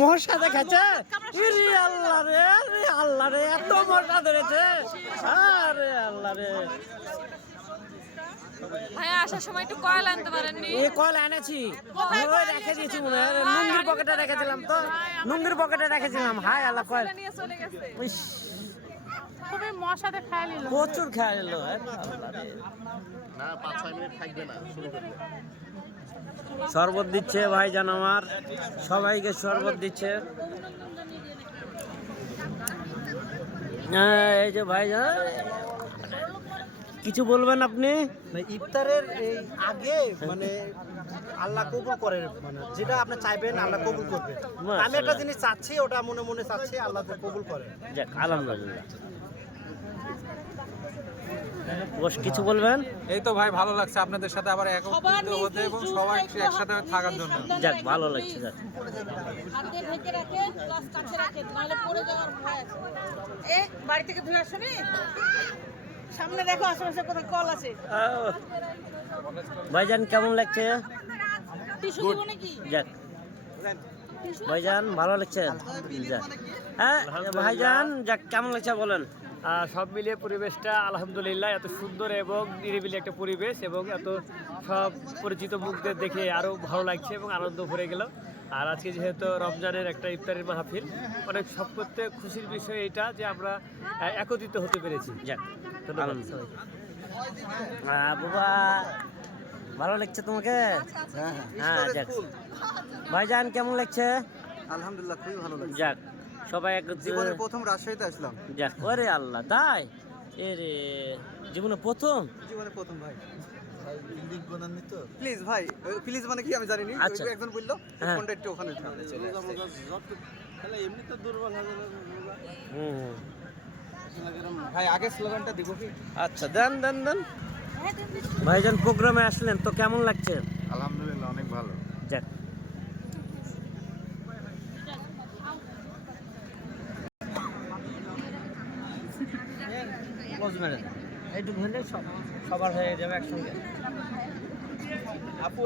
মশা দেখাচ্ছে, আল্লাহ রে, আল্লাহ রে, এত মশা ধরেছে, আরে আল্লাহ রে। ভাইয়া আসার সময় একটু কয়েল আনতে পারেননি? এই কয়েল এনেছি, রেখে দিয়েছি মনে হয়, লুঙ্গির পকেটে রেখেছিলাম তো, লুঙ্গির পকেটে রেখেছিলাম। হায় আল্লাহ, কয়েল নিয়ে চলে গেছে। খুবই মশাতে খেয়াল এলো, প্রচুর খেয়াল এলো। না 5-6 মিনিট থাকবে না, শুরু করবে। শরবত দিচ্ছে ভাইজান আমার, সবাইকে শরবত দিচ্ছে। এই যে ভাইজান, কিছু বলবেন আপনি? ইফতারের এই আগে মানে আল্লাহ কবুল করে, মানে যেটা আপনি চাইবেন আল্লাহ কবুল করবে। আমি একটা জিনিস চাচ্ছি, ওটা মনে মনে চাচ্ছি, আল্লাহ কবুল করে। যাক আলহামদুলিল্লাহ। কিছু বলবেন? এই তো ভাই, ভালো লাগছে আপনাদের সাথে আবার একত্রিত হতে এবং সবাই একসাথে থাকার জন্য। যাক ভালো লাগছে। যাক বাড়ি থেকে ধুয়ে আসুনি, সামনে দেখো আশেপাশে কোথাও কল আছে। ভাইজান কেমন লাগছে? যাক ভাইজান ভালো লাগছে। হ্যাঁ ভাইজান, যাক কেমন লাগছে বলেন? সব মিলিয়ে পরিবেশটা আলহামদুলিল্লাহ, এত সুন্দর এবং নিরিবিলি একটা পরিবেশ এবং এত সব পরিচিত মুখদের দেখে আরও ভালো লাগছে এবং আনন্দ ভরে গেল। আর আজকে যেহেতু রমজানের একটা ইফতারের মাহফিল, অনেক সব করতে খুশির বিষয় এটা যে আমরা একত্রিত হতে পেরেছি। যাক বাবা, ভালো লাগছে তোমাকে? হ্যাঁ যাক ভাইজান কেমন লাগছে? আলহামদুলিল্লাহ, খুবই ভালো লাগছে। যাক সবাই জীবনের প্রথম রাজশাহীতে আসলাম। যাক ওরে আল্লাহ, তাই এরে জীবনে প্রথম? জীবনে প্রথম ভাই। প্লিজ ভাই, প্লিজ মানে কি আমি জানি না, আচ্ছা একজন বললো হ্যাঁ। ফোনটা একটু ওখানে ভাই, আগে স্লোগানটা দিব কি? আচ্ছা দেন দেন দেন। ভাইজান প্রোগ্রামে আসলেন তো কেমন লাগছে? আলহামদুলিল্লাহ, অনেক ভালো। যাক এইটুকু হলে সবার হয়ে যাবে একসঙ্গে। আপু